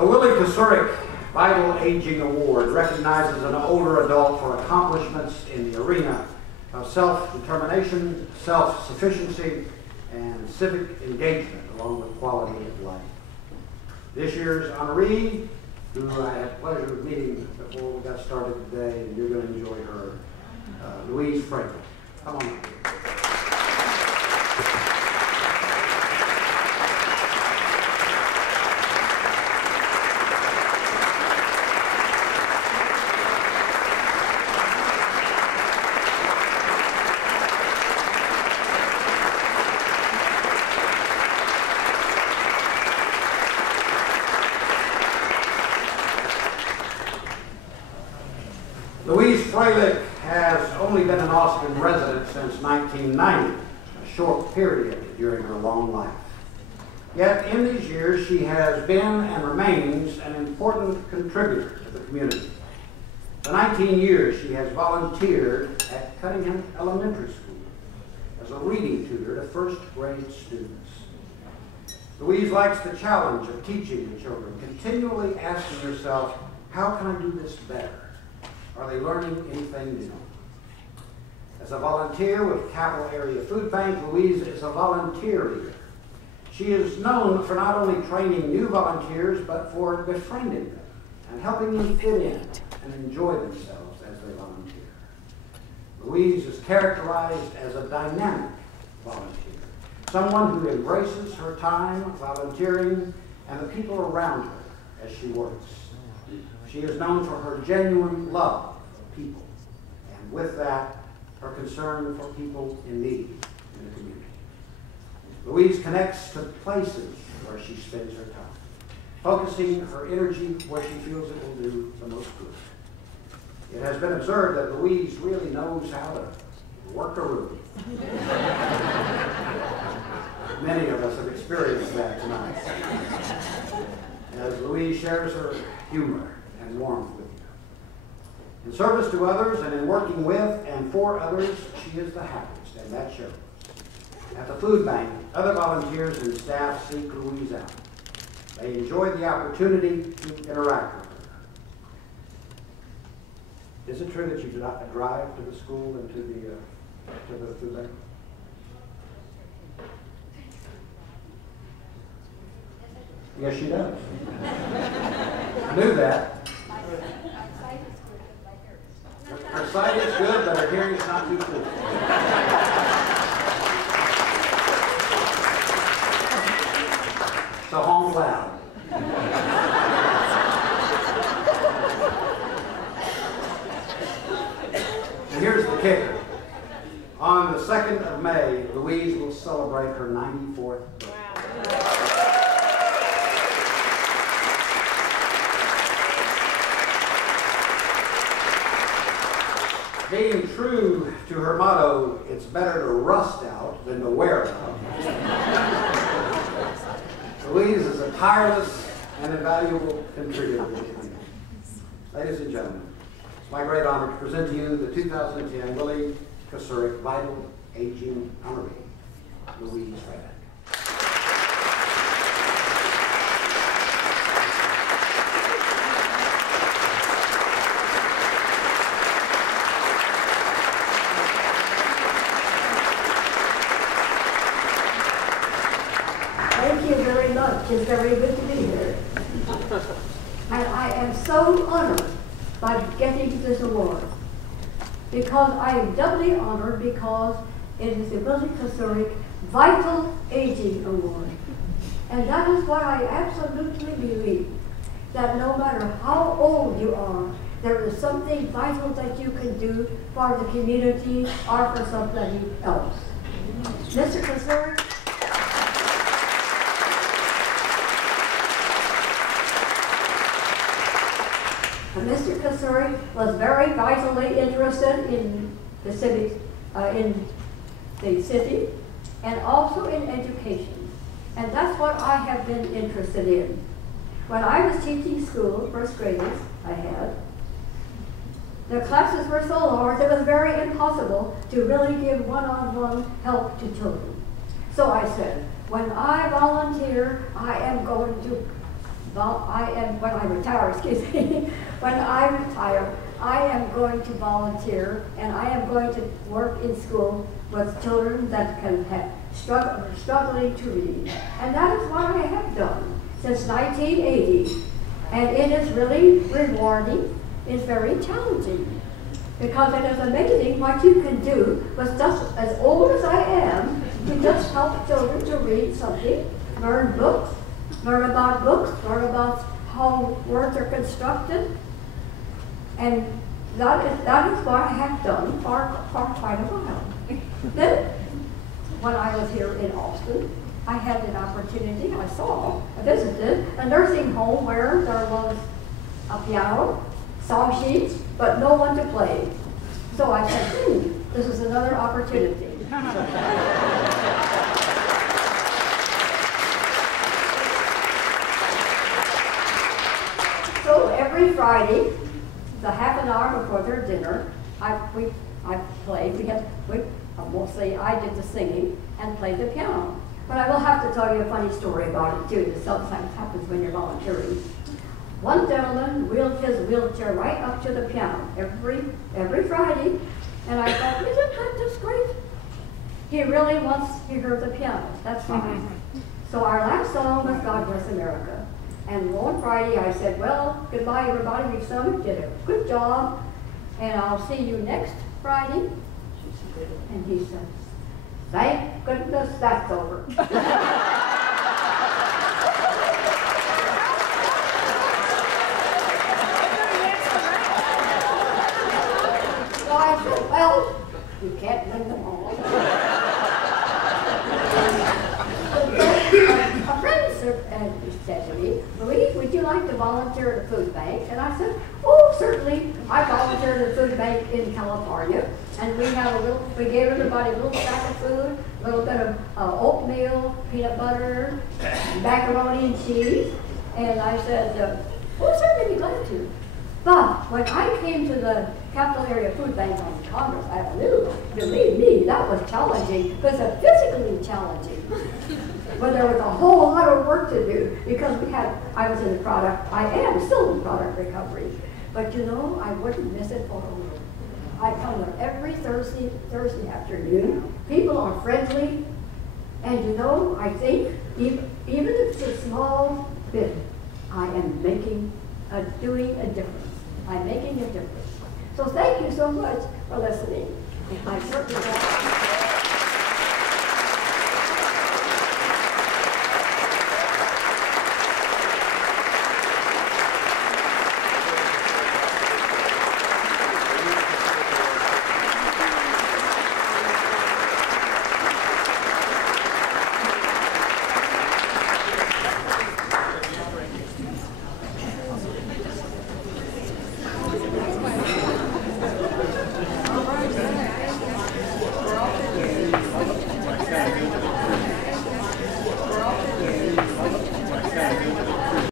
The Willie Kocurek Vital Aging Award recognizes an older adult for accomplishments in the arena of self-determination, self-sufficiency, and civic engagement, along with quality of life. This year's honoree, who I had the pleasure of meeting before we got started today, and you're going to enjoy her, Louise. Come on. Louise Froelich has only been an Austin resident since 1990, a short period during her long life. Yet in these years, she has been and remains an important contributor to the community. For 19 years, she has volunteered at Cunningham Elementary School as a reading tutor to first-grade students. Louise likes the challenge of teaching the children, continually asking herself, how can I do this better? Are they learning anything new? As a volunteer with Capital Area Food Bank, Louise is a volunteer leader. She is known for not only training new volunteers, but for befriending them and helping them fit in and enjoy themselves as they volunteer. Louise is characterized as a dynamic volunteer, someone who embraces her time volunteering and the people around her as she works. She is known for her genuine love of people, and with that, her concern for people in need in the community. Louise connects to places where she spends her time, focusing her energy where she feels it will do the most good. It has been observed that Louise really knows how to work a room. Many of us have experienced that tonight. As Louise shares her humor and warmth with you. In service to others and in working with and for others, she is the happiest, and that shows. At the food bank, other volunteers and staff seek Louise out. They enjoy the opportunity to interact with her. Is it true that you drive to the school and to the food bank? Yes, she does. I knew that. Her sight is good, but her hearing is not too good. So honk loud. And here's the kicker. On the 2nd of May, Louise will celebrate her 94th birthday. Being true to her motto, it's better to rust out than to wear out. Louise is a tireless and invaluable contributor to the community. Ladies and gentlemen, it's my great honor to present to you the 2010 Willie Kocurek Vital Aging Honoree, Louise Froelich. It's very good to be here. And I am so honored by getting this award, because I am doubly honored because it is the Willie Kocurek Vital Aging Award. And that is what I absolutely believe, that no matter how old you are, there is something vital that you can do for the community or for somebody else. Mr. Kocurek, Mr. Kocurek was very vitally interested in the civic, in the city, and also in education. And that's what I have been interested in. When I was teaching school, first graders I had, the classes were so large it was very impossible to really give one-on-one help to children. So I said, when I volunteer, I am going to when I retire, excuse me, when I retire, I am going to volunteer and I am going to work in school with children that can have struggling to read. And that is what I have done since 1980. And it is really rewarding. It's very challenging because it is amazing what you can do with just as old as I am to just help children to read something, learn books, learn about how words are constructed. And that is what I have done for quite a while. Then, when I was here in Austin, I had an opportunity, I visited a nursing home where there was a piano, song sheets, but no one to play. So I said, this is another opportunity. So every Friday, the half an hour before their dinner, I played. Mostly I did the singing and played the piano. But I will have to tell you a funny story about it too. That sometimes happens when you're volunteering. One gentleman wheeled his wheelchair right up to the piano every Friday, and I thought, isn't that just great? He really wants to hear the piano. That's fine. So our last song was God Bless America. And on Friday I said, well, goodbye everybody, we've sung, did a good job, and I'll see you next Friday. And he said, thank goodness that's over. So I said, well, you can't win them all. A friend said to me, Louise, would you like to volunteer at a food bank? And I said, oh, certainly. I volunteered at a food bank in California, and we gave everybody a little sack of food, a little bit of oatmeal, peanut butter, macaroni and cheese. And I said, oh, certainly be glad to. But when I came to the Capital Area Food Bank on Congress Avenue, believe me, that was challenging. It was physically challenging. But there was a whole lot of work to do because I was in I am still in product recovery. But you know, I wouldn't miss it for a world. I come there every Thursday afternoon. People are friendly. And you know, I think even if it's a small bit, I am doing a difference. I'm making a difference. So thank you so much for listening. I certainly